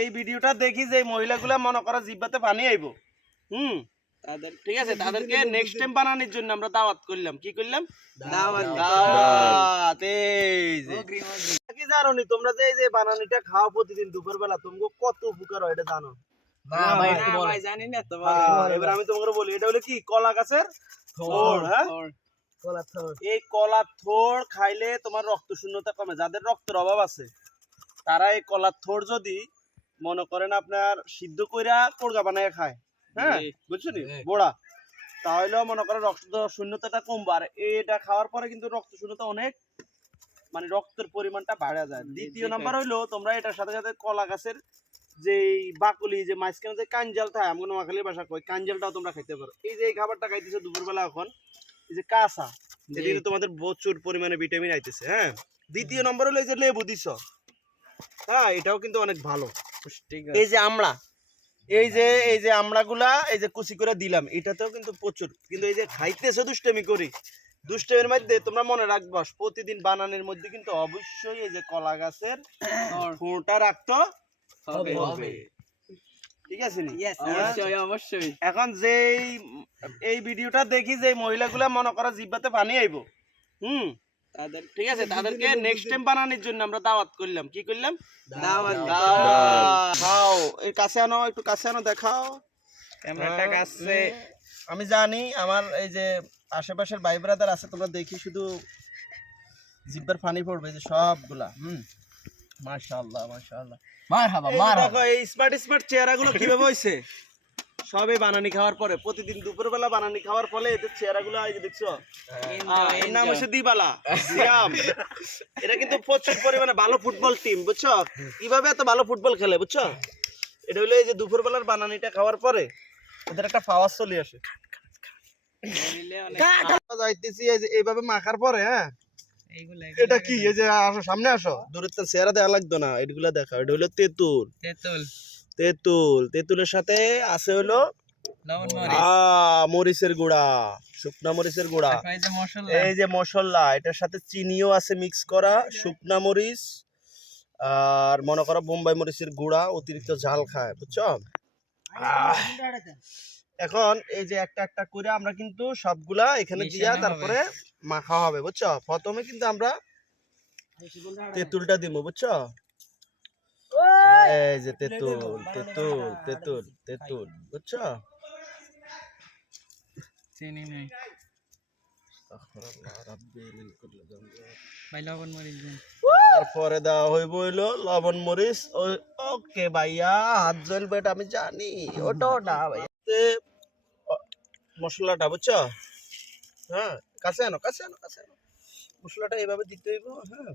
এই ভিডিওটা দেখি যে মহিলাগুলা মনে করো জিব্বাতে পানি আইব। হুম? তাদের ঠিক আছে তাদেরকে নেক্সট টাইম বানানোর জন্য আমরা দাওয়াত করলাম। কি করলাম? দাওয়াত। দাওয়াত। এই কি জানো নি তোমরা যে এই যে বানানিটা খাও প্রতিদিন দুপুর বেলা তোমাকে কত উপকার হয় এটা জানো? না ভাই ভাই জানি না তো এবার আমি তোমাকে বলি এটা হলো কি? কলা গাছের থোড় হ্যাঁ? এই কলা থোড় খাইলে তোমার রক্ত শূন্যতা কমে। যাদের রক্তের অভাব আছে তারা এই কলার থোড় যদি মনে করেন আপনার সিদ্ধ কইরা কোড়গা বানায় খায়। হ্যাঁ জি। বুঝছ নি? বোড়া। তাহলেও মনে করেন রক্ত শূন্যতাটা কমবে। আর এটা খাওয়ার পরে কিন্তু রক্ত শূন্যতা অনেক মানে রক্তের পরিমাণটা বাড়া যায়। দ্বিতীয় নাম্বার হইল তোমরা এটার সাথে সাথে কলা গাছের যে বাকলি যে মাঝখানে যে কাঞ্জাল থাকে আমি নোয়াখালীর ভাষা কই কাঞ্জালটাও তোমরা খাইতে পারো। এই যে এই খাবারটা খাইতেছো দুপুরবেলা এখন এই যে কাঁচা। এদিকে তোমাদের প্রচুর পরিমাণে ভিটামিন আইতেছে হ্যাঁ? দ্বিতীয় নম্বর হলো এই যে লেবু দিছ। হ্যাঁ এটাও কিন্তু অনেক ভালো। এই যে আমড়া এই যে এই যে আমড়াগুলা এই যে কুচি করে দিলাম এটাতেও কিন্তু প্রচুর। কিন্তু এই যে খাইতেছে দুষ্টামি করি দুষ্টামির মধ্যে তোমরা মনে রাখবা প্রতিদিন বানানের মধ্যে কিন্তু অবশ্যই এই যে কলা গাছের খড় ফোঁটা রাখতে হবে ঠিক আছে নি? হ্যাঁ? অবশ্যই অবশ্যই। এখন যেই এই ভিডিওটা দেখি যে মহিলাগুলা মনে করো জিব্বাতে পানি আইব হুম? তাদের ঠিক আছে তাদেরকে নেক্সট টাইম বানানোর জন্য আমরা দাওয়াত করলাম। কি করলাম? দাওয়াত। খাও এই কাছে আনো একটু কাছে আনো দেখাও। ক্যামেরাটা হ্যাঁ, কাছে। আমি জানি আমার এই যে আশেপাশের ভাই ব্রাদার আছে তোমরা দেখি শুধু জিব্বার পানি পড়বে যে সবগুলা। হুম। মাশাআল্লাহ মাশাআল্লাহ। মারহাবা দেখো এই স্মার্ট স্মার্ট চেহারাগুলো কীভাবে হইছে? সবে বানানি খাওয়ার পরে প্রতিদিন দুপুরবেলা বানানি খাওয়ার ফলে এদের চেহারাগুলো এই যে দেখছ এর নাম হচ্ছে দিবালা সিয়াম। এটা কিন্তু প্রচুর পরিমাণে ভালো ফুটবল টিম বুঝছ? কীভাবে এত ভালো ফুটবল খেলে বুঝছ? এটা হলো এই যে দুপুরবেলার বানানিটা খাওয়ার পরে ওদের একটা পাওয়ার চলে আসে। যাইতেছি এই যে এইভাবে মাখার পরে হ্যাঁ? এটা কি? এই যে আসো সামনে আসো। দূরের চেহারা দেওয়া লাগতো না এগুলা দেখা। এটা হলো তেঁতুল। তেতুল। তেঁতুল তেঁতুলের সাথে আছে হলো মরিচের গুঁড়া শুকনা মরিচের গুঁড়া। এই যে মশলা। এই যে মশলা এটার সাথে চিনিও আছে মিক্স করা শুকনা মরিচ আর মনে করো বোম্বাই মরিচের গুঁড়া অতিরিক্ত ঝাল খায় বুঝছ? এখন এই যে একটা একটা করে আমরা কিন্তু সবগুলা এখানে দিয়া। তারপরে মাখা হবে বুঝছ? প্রথমে কিন্তু আমরা তেঁতুলটা দিব বুঝছ? এই যে তেঁতুল তেঁতুল তেঁতুল তেঁতুল বুঝছ চিনি নাই লবণ মরিচ দিন তারপরে দেওয়া হইব হইল লবণ মরিচ ওই- ওকে ভাইয়া হাত জ্বলবে এটা আমি জানি ওটাও না ভাইয়া মশলাটা বুঝছ? হ্যাঁ কাছে আনো কাছে আনো কাছে আনো। মশলাটা এইভাবে দিতে হইব হ্যাঁ।